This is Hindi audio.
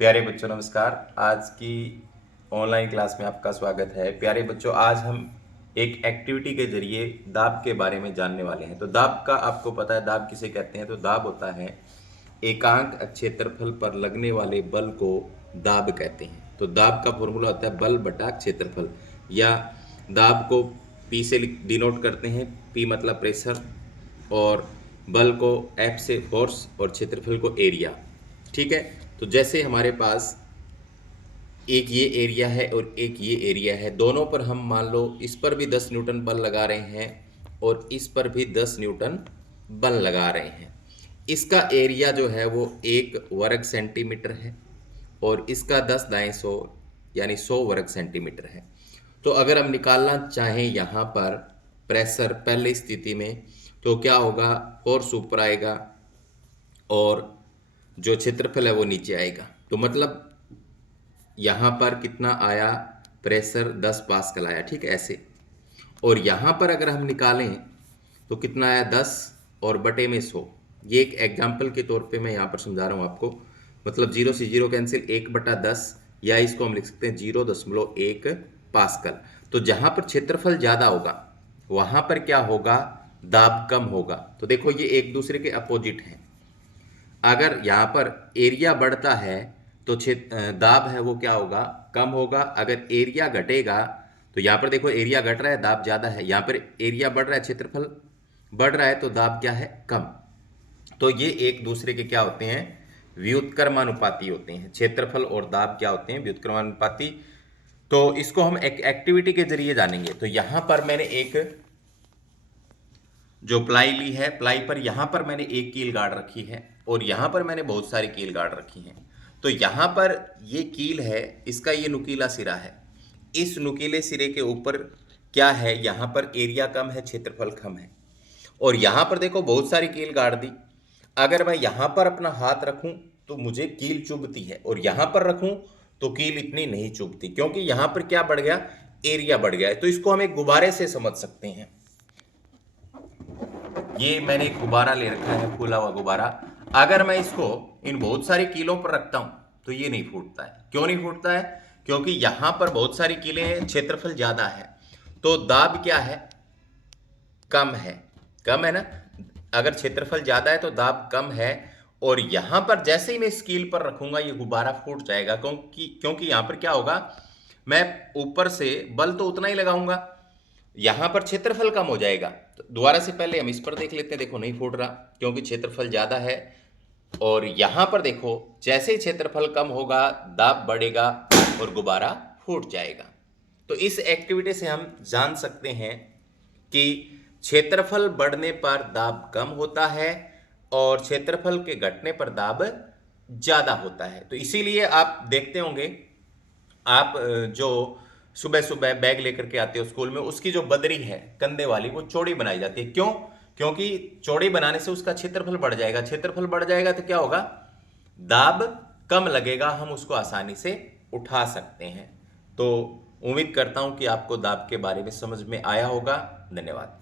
प्यारे बच्चों नमस्कार। आज की ऑनलाइन क्लास में आपका स्वागत है। प्यारे बच्चों, आज हम एक एक्टिविटी के जरिए दाब के बारे में जानने वाले हैं। तो दाब का आपको पता है, दाब किसे कहते हैं? तो दाब होता है एकांक क्षेत्रफल पर लगने वाले बल को दाब कहते हैं। तो दाब का फॉर्मूला होता है बल बटा क्षेत्रफल, या दाब को पी से डिनोट करते हैं। पी मतलब प्रेशर, और बल को एफ से फोर्स, और क्षेत्रफल को एरिया। ठीक है। तो जैसे हमारे पास एक ये एरिया है और एक ये एरिया है, दोनों पर हम मान लो इस पर भी 10 न्यूटन बल लगा रहे हैं और इस पर भी 10 न्यूटन बल लगा रहे हैं। इसका एरिया जो है वो 1 वर्ग सेंटीमीटर है और इसका 10 दाएं 100 यानी 100 वर्ग सेंटीमीटर है। तो अगर हम निकालना चाहें यहाँ पर प्रेशर पहली स्थिति में, तो क्या होगा? फोर्स ऊपर आएगा और जो क्षेत्रफल है वो नीचे आएगा। तो मतलब यहाँ पर कितना आया? प्रेशर 10 पास्कल आया। ठीक है, ऐसे। और यहाँ पर अगर हम निकालें तो कितना आया? 10 और बटे में 100। ये एक एग्जाम्पल के तौर पे मैं यहाँ पर समझा रहा हूँ आपको। मतलब 0 से 0 कैंसिल, 1/10, या इसको हम लिख सकते हैं 0.1 पास्कल। तो जहाँ पर क्षेत्रफल ज़्यादा होगा वहाँ पर क्या होगा? दाब कम होगा। तो देखो ये एक दूसरे के अपोजिट हैं। अगर यहाँ पर एरिया बढ़ता है तो दाब है वो क्या होगा? कम होगा। अगर एरिया घटेगा तो यहाँ पर देखो एरिया घट रहा है, दाब ज़्यादा है। यहाँ पर एरिया बढ़ रहा है, क्षेत्रफल बढ़ रहा है, तो दाब क्या है? कम। तो ये एक दूसरे के क्या होते हैं? व्युत्क्रमानुपाती होते हैं। क्षेत्रफल और दाब क्या होते हैं? व्युत्क्रमानुपाती। तो इसको हम एक एक्टिविटी के जरिए जानेंगे। तो यहाँ पर मैंने एक जो प्लाई ली है, प्लाई पर यहाँ पर मैंने एक कील गाड़ रखी है और यहाँ पर मैंने बहुत सारी कील गाड़ रखी हैं। तो यहाँ पर ये कील है, इसका ये नुकीला सिरा है। इस नुकीले सिरे के ऊपर क्या है? यहाँ पर एरिया कम है, क्षेत्रफल कम है। और यहाँ पर देखो बहुत सारी कील गाड़ दी। अगर मैं यहाँ पर अपना हाथ रखूँ तो मुझे कील चुभती है, और यहाँ पर रखूँ तो कील इतनी नहीं चुभती, क्योंकि यहाँ पर क्या बढ़ गया? एरिया बढ़ गया है। तो इसको हम एक गुब्बारे से समझ सकते हैं। ये मैंने एक गुब्बारा ले रखा है, फूला हुआ गुब्बारा। अगर मैं इसको इन बहुत सारी कीलों पर रखता हूं तो ये नहीं फूटता है। क्यों नहीं फूटता है? क्योंकि यहां पर बहुत सारी कीलें हैं, क्षेत्रफल ज्यादा है। तो दाब क्या है? कम है। कम है ना? अगर क्षेत्रफल ज्यादा है तो दाब कम है। और यहां पर जैसे ही मैं स्कील पर रखूंगा ये गुब्बारा फूट जाएगा, क्योंकि यहां पर क्या होगा? मैं ऊपर से बल तो उतना ही लगाऊंगा, यहां पर क्षेत्रफल कम हो जाएगा। तो दोबारा से पहले हम इस पर देख लेते हैं। देखो नहीं फूट रहा क्योंकि क्षेत्रफल ज्यादा है। और यहां पर देखो जैसे ही क्षेत्रफल कम होगा दाब बढ़ेगा और गुब्बारा फूट जाएगा। तो इस एक्टिविटी से हम जान सकते हैं कि क्षेत्रफल बढ़ने पर दाब कम होता है और क्षेत्रफल के घटने पर दाब ज्यादा होता है। तो इसीलिए आप देखते होंगे, आप जो सुबह सुबह बैग लेकर के आते हो स्कूल में, उसकी जो बदरी है कंधे वाली वो चौड़ी बनाई जाती है। क्यों? क्योंकि चौड़ी बनाने से उसका क्षेत्रफल बढ़ जाएगा। क्षेत्रफल बढ़ जाएगा तो क्या होगा? दाब कम लगेगा, हम उसको आसानी से उठा सकते हैं। तो उम्मीद करता हूं कि आपको दाब के बारे में समझ में आया होगा। धन्यवाद।